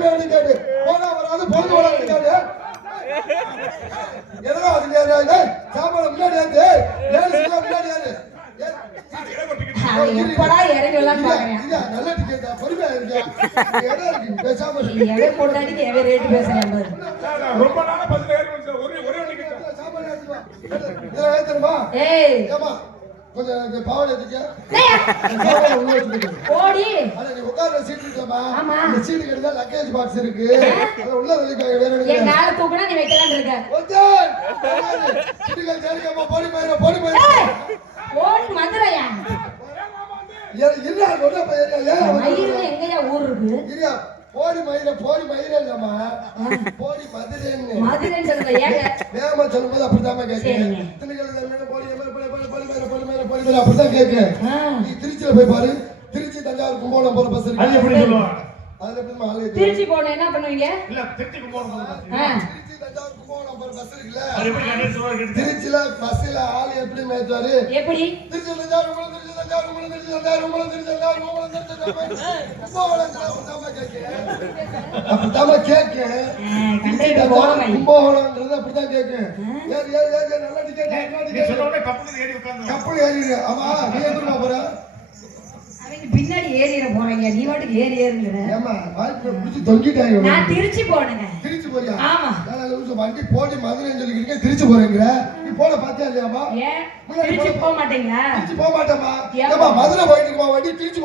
போனா வராது பொழுது எதனா சாப்பாடு முன்னாடி எப்படா வரலான்னு பாக்குறேன் நல்ல டிக்கெட் பொறுமையா இருக்கு? பேசாம. எவன் பொண்டாட்டிக்கு எவன் ரேட்டு பேசுறேன் ரொம்ப நாளா பஸ்ல ஏறி. ஒரே ஒரே டிக்கெட். சாப்பாடு ஏய் ஏமா கொஞ்சம் இங்க பாவாடை எடுத்துக்க. ஓடி அட நீ உட்கார்ற சீட் இருக்கமா. இந்த சீட் கிட்ட லக்கேஜ் பாக்ஸ் இருக்கு. அது உள்ள வெளிக்காக வேற என் வேணும் காலை தூக்குனா நீ வைக்கலான்னு இருக்க. ஒத்தன். சீட்டுகள் சரிக்கமா போடி போயிர போடி போயிர. ஓடி மதுரையா? இல்ல ஒண்ணு எங்கயா ஊர் இருக்கு? போடி மயிர போடி இல்லம்மா. போடி மதுரைன்னு. மதுரைன்னு சொல்லுங்க ஏங்க? வேகமா சொல்லும்போது கேட்கிறேன். திண்டுக்கல் போடி மேல அப்படித்தான் கேட்கிறேன் நீ திருச்சியில போய் பாரு திருச்சி தஞ்சாவூர் கும்பகோணம் போற பஸ் அது இருக்கு எப்படி சொல்லுவாங்க? அதுல எப்படிமா ஆளு? திருச்சி போன என்ன பண்ணுவீங்க இல்ல, திருச்சிக்கு போகணும் போல. ஆ, திருச்சி தஞ்சாவூர் கும்பகோணம் போற பஸ் இருக்குல்ல அது எப்படி கண்டக்டர் சொல்லுவாரு கேட்டு? திருச்சியில பஸ்ல ஆளு எப்படி மேய்ச்சாரு எப்படி திருச்சி தஞ்சாவூர் கும்பகோணம் திருச்சி தஞ்சாவூர் கும்பகோணம் திருச்சி தஞ்சாவூர் கும்பகோணம் திருச்சி தஞ்சாவூர் கும்பகோணம் திருச்சி தஞ்சாவூர் கும்பகோணம் அப்படித்தாம்மா கேட்கிறேன் அப்படித்தாம்மா கேட்கிறேன் கண்டக்டர் போறவை கும்பகோணம்ன்றது அப்படித்தான் கேட்கிறேன். ஏறு ஏறு ஏறு ஏறு, நல்லா டிக்கெட் ஏறி கப்பல் ஏறிடு. ஆமா நீ எதுமா போற? பின்னாடி ஏறிட போறீங்க. நீ வாட்டுக்கு ஏறி ஏறுங்கிற ஏமா வாய்ப்பு பிடிச்சி தொங்கிட்டாங்க நான் திருச்சி போனேங்க. திருச்சி போறியா? ஆமா. நான் நிமிஷம் வண்டி போடி மதுரைன்னு சொல்லிக்கிறீங்க திருச்சி போறேங்கிற. நீ போன பாத்தியா இல்லையாமா திருச்சி போக மாட்டீங்களா? திருச்சி போக மாட்டேமா ஏம்மா? ஏமா மதுரை போயிட்டு இருக்குமா? வண்டி திருச்சி